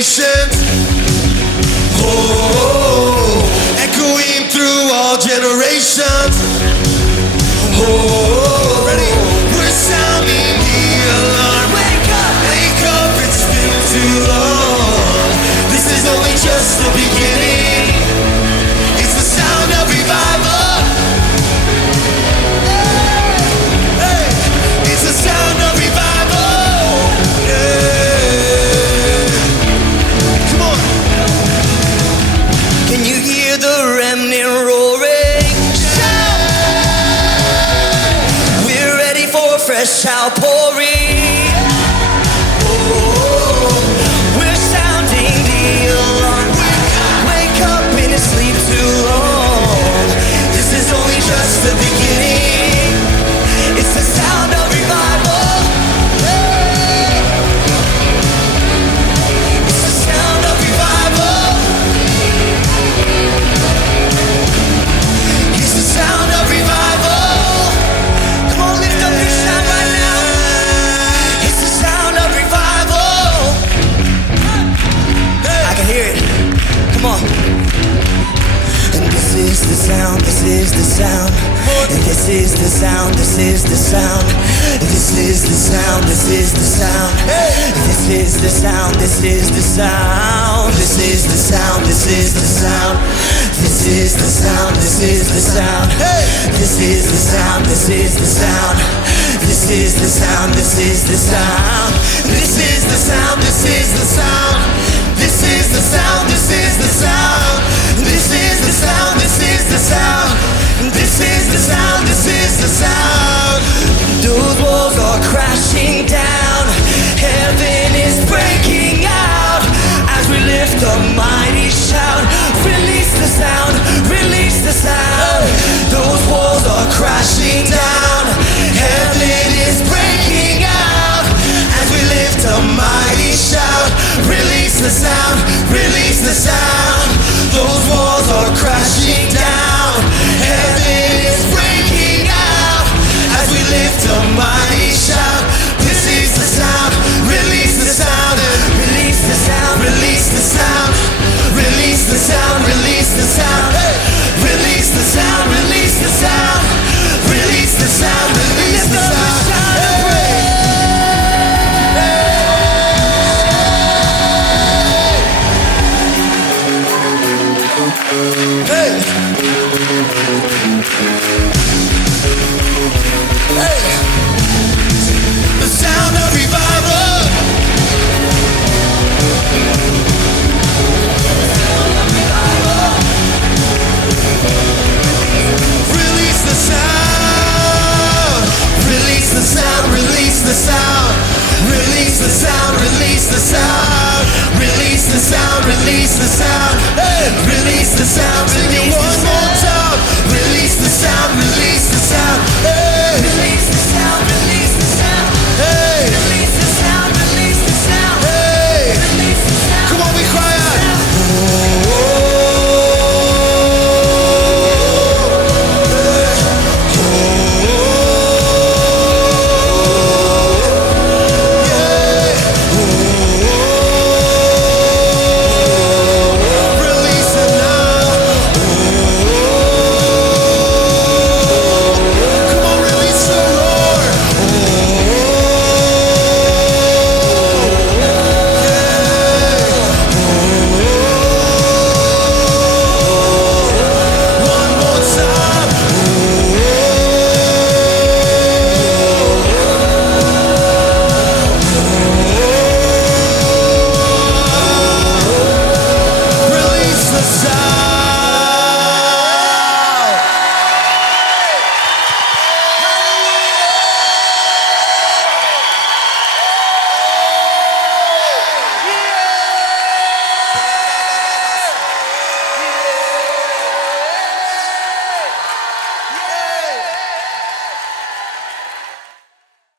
generations. Oh, echoing through all generations. Oh, ready? We're sounding the alarm. Wake up, it's been too long. This is only just the beginning. It's the sound of revival. Hey, it's the sound of revival. Yeah. Come on. Can you hear the remnant roaring? Shout! We're ready for fresh outpouring. We're sounding the alarm. Wake up in a sleep too long. This is only just the beginning. It's the sound of revival. It's the sound of revival. It's the sound of revival. Come on, lift up your shout right now. It's the sound of revival. I can hear it. Come on. And this is the sound, this is the sound. And this is the sound, this is the sound. This is the sound, this is the sound. This is the sound, this is the sound. This is the sound, this is the sound. This is the sound, this is the sound. This is the sound, this is the sound. This is the sound, this is the sound. This is the sound, this is the sound. This is the sound, this is the sound. This is the sound, this is the sound. This is the sound, this is the sound. Those walls are crashing down. Heaven is breaking out as we lift a mighty shout. Release the sound, release the sound. Those walls are crashing down. Heaven is breaking out as we lift a mighty shout. Release the sound, release the sound. Those walls are crashing down. Heaven is breaking out as we lift a mighty shout. This is the sound, release the sound. Release the sound, release the sound. Release the sound, release the sound. Release the sound, release the sound. Release the sound, release the sound. Hey!